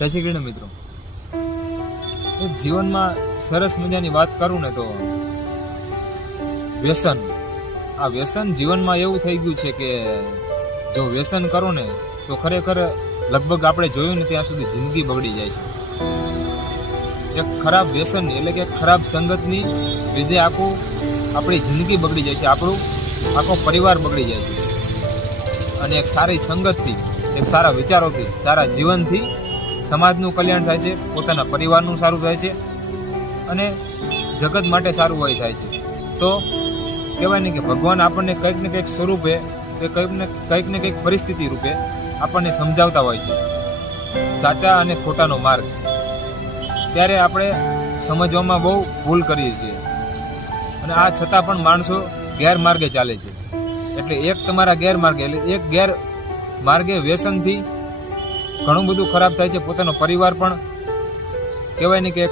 જય શ્રી કૃષ્ણ મિત્રો, એક જીવનમાં સરસ મજાની વાત કરું ને તો વ્યસન. આ વ્યસન જીવનમાં એવું થઈ ગયું છે કે જો વ્યસન કરો ને તો ખરેખર લગભગ આપણે જોયું ને ત્યાં સુધી જિંદગી બગડી જાય છે. એક ખરાબ વ્યસન એટલે કે ખરાબ સંગતની લીધે આપણી જિંદગી બગડી જાય છે, આપણું આખો પરિવાર બગડી જાય છે. અને એક સારી સંગતથી, એક સારા વિચારોથી, સારા જીવનથી સમાજનું કલ્યાણ થાય છે, પોતાના પરિવારનું સારું થાય છે અને જગત માટે સારું હોય થાય છે. તો કહેવાય ને કે ભગવાન આપણને કંઈક ને કંઈક સ્વરૂપે કે કંઈક ને કંઈક પરિસ્થિતિ રૂપે આપણને સમજાવતા હોય છે સાચા અને ખોટાનો માર્ગ. ત્યારે આપણે સમજવામાં બહુ ભૂલ કરીએ છીએ અને આ છતાં પણ માણસો ગેરમાર્ગે ચાલે છે. એટલે એક તમારા ગેરમાર્ગે એટલે એક ગેરમાર્ગે વ્યસનથી ઘણું બધું ખરાબ થાય છે. પોતાનો પરિવાર પણ કહેવાય ને કે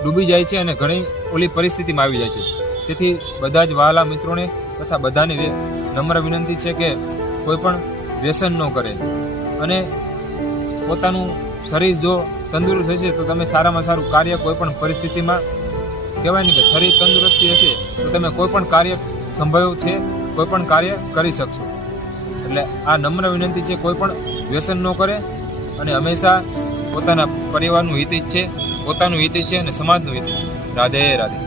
ડૂબી જાય છે અને ઘણી ઓલી પરિસ્થિતિમાં આવી જાય છે. તેથી બધા જ વહાલા મિત્રોને તથા બધાને નમ્ર વિનંતી છે કે કોઈ પણ વ્યસન ન કરે અને પોતાનું શરીર જો તંદુરસ્ત હશે તો તમે સારામાં સારું કાર્ય કોઈ પણ પરિસ્થિતિમાં, કહેવાય ને કે શરીર તંદુરસ્તી હશે તો તમે કોઈ પણ કાર્ય સંભવ છે, કોઈ પણ કાર્ય કરી શકશો. એટલે આ નમ્ર વિનંતી છે, કોઈ પણ વ્યસન ન કરે અને હંમેશા પોતાના પરિવારનું હિત છે, પોતાનું હિત છે અને સમાજનું હિત છે. રાધે રાધે.